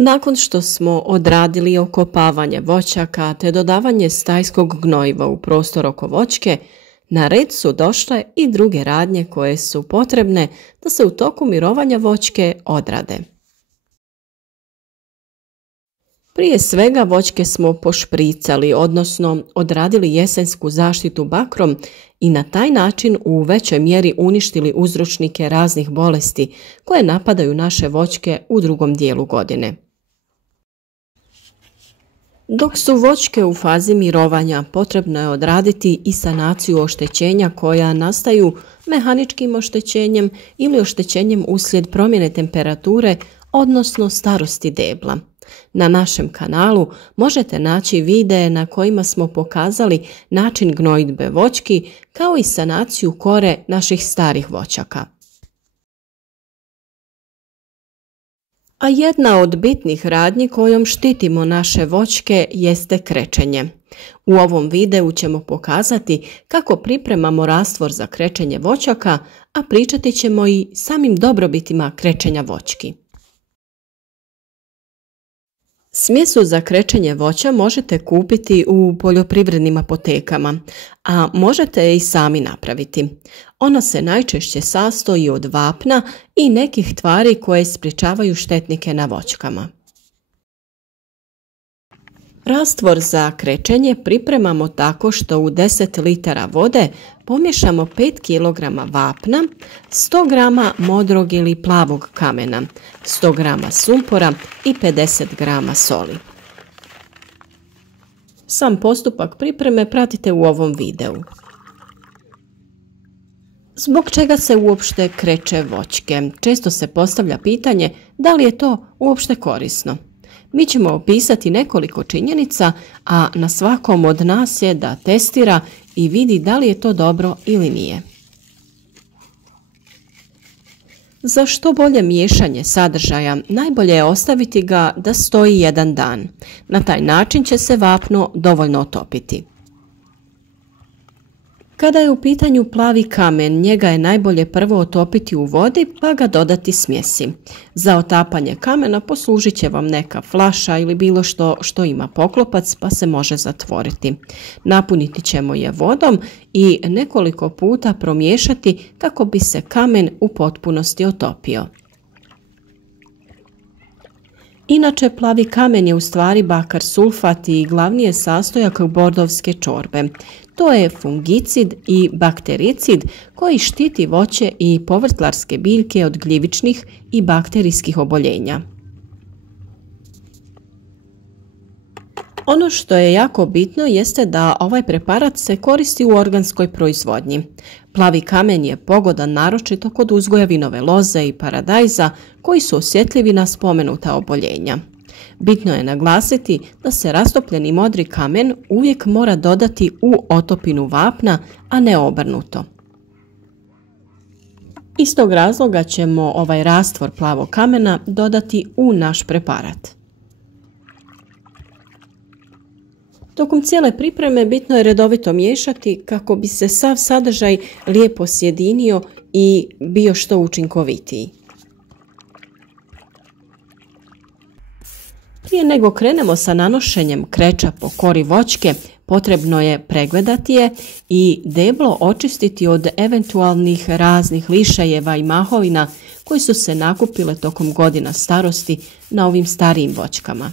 Nakon što smo odradili okopavanje voćaka te dodavanje stajskog gnojiva u prostor oko voćke, na red su došle i druge radnje koje su potrebne da se u toku mirovanja voćke odrade. Prije svega voćke smo pošpricali, odnosno odradili jesensku zaštitu bakrom i na taj način u većoj mjeri uništili uzročnike raznih bolesti koje napadaju naše voćke u drugom dijelu godine. Dok su voćke u fazi mirovanja, potrebno je odraditi i sanaciju oštećenja koja nastaju mehaničkim oštećenjem ili oštećenjem uslijed promjene temperature, odnosno starosti debla. Na našem kanalu možete naći videe na kojima smo pokazali način gnojidbe voćki kao i sanaciju kore naših starih voćaka. A jedna od bitnih radnji kojom štitimo naše voćke jeste krečenje. U ovom videu ćemo pokazati kako pripremamo rastvor za krečenje voćaka, a pričati ćemo i samim dobrobitima krečenja voćki. Smjesu za krečenje voća možete kupiti u poljoprivrednim apotekama, a možete je i sami napraviti. Ona se najčešće sastoji od vapna i nekih tvari koje sprječavaju štetnike na voćkama. Rastvor za krečenje pripremamo tako što u 10 litara vode pomiješamo 5 kg vapna, 100 g modrog ili plavog kamena, 100 g sumpora i 50 g soli. Sam postupak pripreme pratite u ovom videu. Zbog čega se uopšte kreće voćke? Često se postavlja pitanje da li je to uopšte korisno. Mi ćemo opisati nekoliko činjenica, a na svakom od nas je da testira i vidi da li je to dobro ili nije. Za što bolje miješanje sadržaja, najbolje je ostaviti ga da stoji jedan dan. Na taj način će se vapno dovoljno otopiti. Kada je u pitanju plavi kamen, njega je najbolje prvo otopiti u vodi pa ga dodati smjesi. Za otapanje kamena poslužit će vam neka flaša ili bilo što ima poklopac pa se može zatvoriti. Napuniti ćemo je vodom i nekoliko puta promiješati kako bi se kamen u potpunosti otopio. Inače, plavi kamen je u stvari bakar sulfat i glavni je sastojak bordovske čorbe. To je fungicid i baktericid koji štiti voće i povrtlarske biljke od gljivičnih i bakterijskih oboljenja. Ono što je jako bitno jeste da ovaj preparat se koristi u organskoj proizvodnji. Plavi kamen je pogodan naročito kod uzgoja vinove loze i paradajza koji su osjetljivi na spomenuta oboljenja. Bitno je naglasiti da se rastopljeni modri kamen uvijek mora dodati u otopinu vapna, a ne obrnuto. Iz tog razloga ćemo ovaj rastvor plavog kamena dodati u naš preparat. Tokom cijele pripreme bitno je redovito miješati kako bi se sav sadržaj lijepo sjedinio i bio što učinkovitiji. Prije nego krenemo sa nanošenjem kreča po kori voćke, potrebno je pregledati je i deblo očistiti od eventualnih raznih lišajeva i mahovina koji su se nakupile tokom godina starosti na ovim starijim voćkama.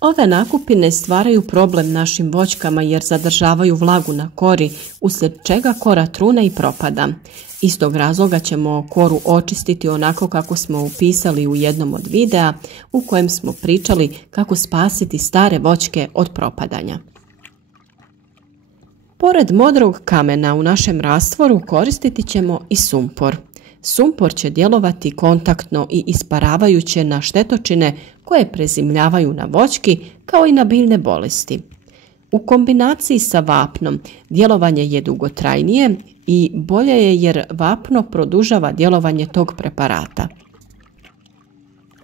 Ove nakupine stvaraju problem našim voćkama jer zadržavaju vlagu na kori, uslijed čega kora trune i propada. Iz tog razloga ćemo koru očistiti onako kako smo upisali u jednom od videa u kojem smo pričali kako spasiti stare voćke od propadanja. Pored modrog kamena u našem rastvoru koristiti ćemo i sumpor. Sumpor će djelovati kontaktno i isparavajuće na štetočine koje prezimljavaju na voćki kao i na biljne bolesti. U kombinaciji sa vapnom djelovanje je dugotrajnije i bolje je jer vapno produžava djelovanje tog preparata.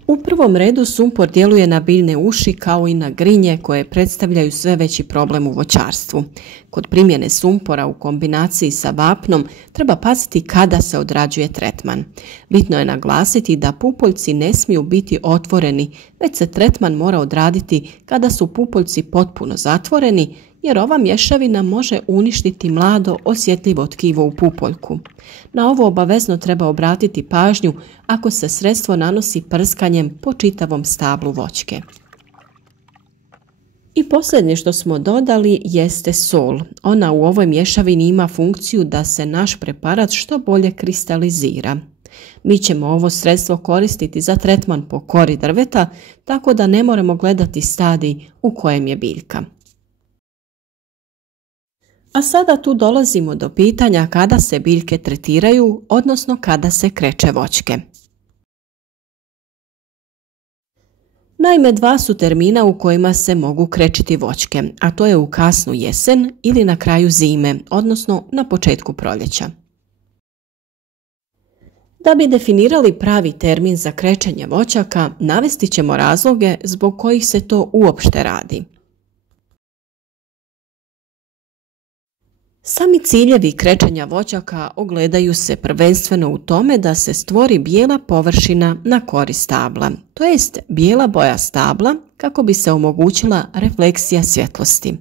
U prvom redu sumpor djeluje na biljne uši kao i na grinje koje predstavljaju sve veći problem u voćarstvu. Kod primjene sumpora u kombinaciji sa vapnom treba paziti kada se odrađuje tretman. Bitno je naglasiti da pupoljci ne smiju biti otvoreni, već se tretman mora odraditi kada su pupoljci potpuno zatvoreni, jer ova mješavina može uništiti mlado osjetljivo tkivo u pupoljku. Na ovo obavezno treba obratiti pažnju ako se sredstvo nanosi prskanjem po čitavom stablu voćke. I posljednje što smo dodali jeste sol. Ona u ovoj mješavini ima funkciju da se naš preparat što bolje kristalizira. Mi ćemo ovo sredstvo koristiti za tretman po kori drveta, tako da ne moramo gledati stadij u kojem je biljka. A sada tu dolazimo do pitanja kada se biljke tretiraju, odnosno kada se kreče voćke. Naime, dva su termina u kojima se mogu krečiti voćke, a to je u kasnu jesen ili na kraju zime, odnosno na početku proljeća. Da bi definirali pravi termin za krečenje voćaka, navesti ćemo razloge zbog kojih se to uopšte radi. Sami ciljevi krečenja voćaka ogledaju se prvenstveno u tome da se stvori bijela površina na kori stabla, to jest bijela boja stabla kako bi se omogućila refleksija svjetlosti.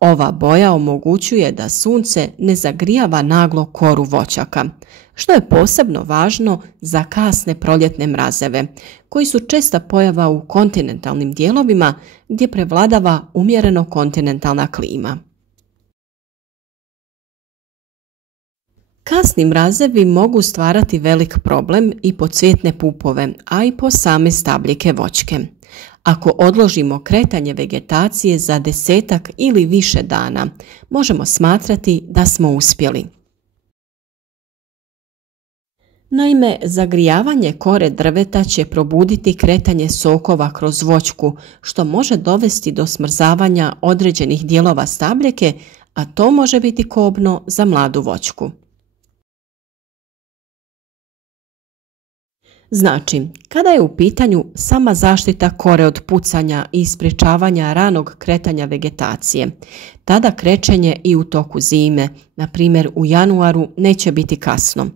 Ova boja omogućuje da sunce ne zagrijava naglo koru voćaka, što je posebno važno za kasne proljetne mrazeve, koji su česta pojava u kontinentalnim dijelovima gdje prevladava umjereno kontinentalna klima. Kasni mrazevi mogu stvarati velik problem i po cvjetne pupove, a i po same stabljike voćke. Ako odložimo kretanje vegetacije za 10 ili više dana, možemo smatrati da smo uspjeli. Naime, zagrijavanje kore drveta će probuditi kretanje sokova kroz voćku, što može dovesti do smrzavanja određenih dijelova stabljike, a to može biti kobno za mladu voćku. Znači, kada je u pitanju sama zaštita kore od pucanja i sprječavanja ranog kretanja vegetacije, tada krečenje i u toku zime, na primjer u januaru, neće biti kasno.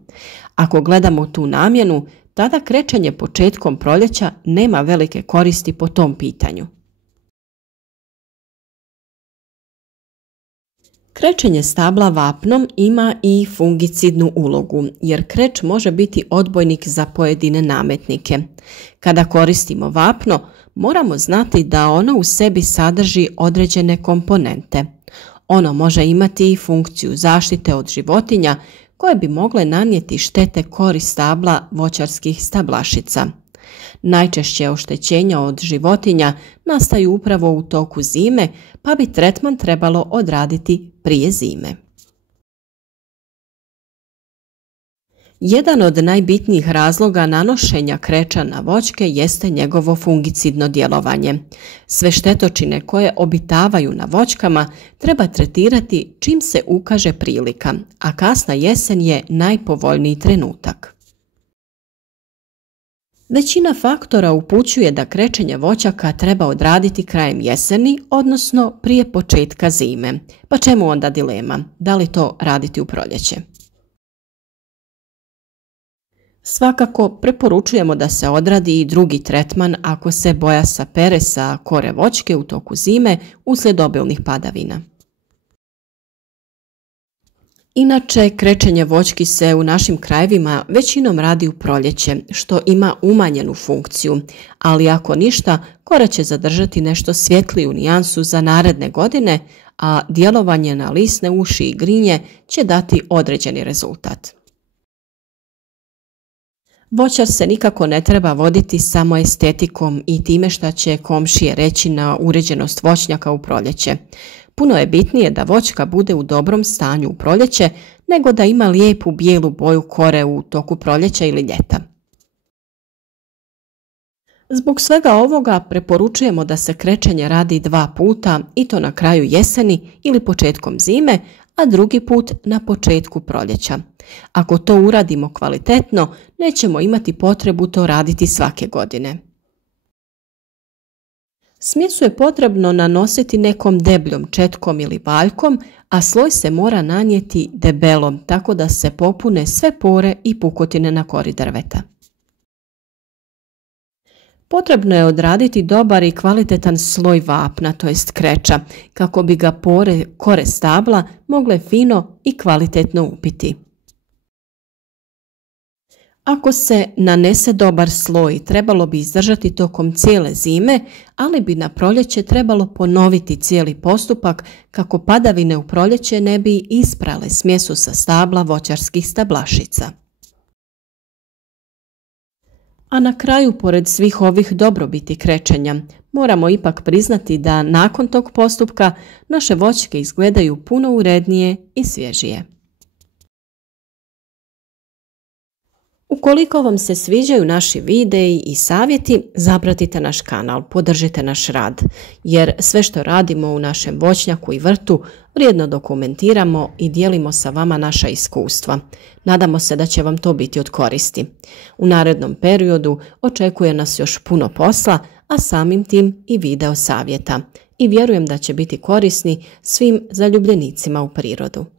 Ako gledamo tu namjenu, tada krečenje početkom proljeća nema velike koristi po tom pitanju. Krečenje stabla vapnom ima i fungicidnu ulogu, jer kreč može biti odbojnik za pojedine nametnike. Kada koristimo vapno, moramo znati da ono u sebi sadrži određene komponente. Ono može imati i funkciju zaštite od životinja koje bi mogle nanijeti štete kori stabla voćarskih stablašica. Najčešće oštećenja od životinja nastaju upravo u toku zime, pa bi tretman trebalo odraditi prije zime. Jedan od najbitnijih razloga nanošenja kreča na voćke jeste njegovo fungicidno djelovanje. Sve štetočine koje obitavaju na voćkama treba tretirati čim se ukaže prilika, a kasna jesen je najpovoljniji trenutak. Većina faktora upućuje da krečenje voćaka treba odraditi krajem jeseni, odnosno prije početka zime. Pa čemu onda dilema? Da li to raditi u proljeće? Svakako preporučujemo da se odradi i drugi tretman ako se boja sapere sa kore voćke u toku zime uslijed obilnih padavina. Inače, krečenje voćki se u našim krajevima većinom radi u proljeće, što ima umanjenu funkciju, ali ako ništa, kora će zadržati nešto svjetliju nijansu za naredne godine, a djelovanje na lisne uši i grinje će dati određeni rezultat. Voćar se nikako ne treba voditi samo estetikom i time šta će komšije reći na uređenost voćnjaka u proljeće. Puno je bitnije da voćka bude u dobrom stanju u proljeće nego da ima lijepu bijelu boju kore u toku proljeća ili ljeta. Zbog svega ovoga preporučujemo da se krečenje radi 2 puta i to na kraju jeseni ili početkom zime, a drugi put na početku proljeća. Ako to uradimo kvalitetno, nećemo imati potrebu to raditi svake godine. Smjesu je potrebno nanositi nekom debljom četkom ili valjkom, a sloj se mora nanijeti debelo, tako da se popune sve pore i pukotine na kori drveta. Potrebno je odraditi dobar i kvalitetan sloj vapna, to jest kreča, kako bi ga kore stabla mogle fino i kvalitetno upiti. Ako se nanese dobar sloj, trebalo bi izdržati tokom cijele zime, ali bi na proljeće trebalo ponoviti cijeli postupak kako padavine u proljeće ne bi isprale smjesu sa stabla voćarskih stablašica. A na kraju, pored svih ovih dobrobiti krečenja, moramo ipak priznati da nakon tog postupka naše voćke izgledaju puno urednije i svježije. Ukoliko vam se sviđaju naši videi i savjeti, zapratite naš kanal, podržite naš rad, jer sve što radimo u našem voćnjaku i vrtu vrijedno dokumentiramo i dijelimo sa vama naša iskustva. Nadamo se da će vam to biti od koristi. U narednom periodu očekuje nas još puno posla, a samim tim i video savjeta. I vjerujem da će biti korisni svim zaljubljenicima u prirodu.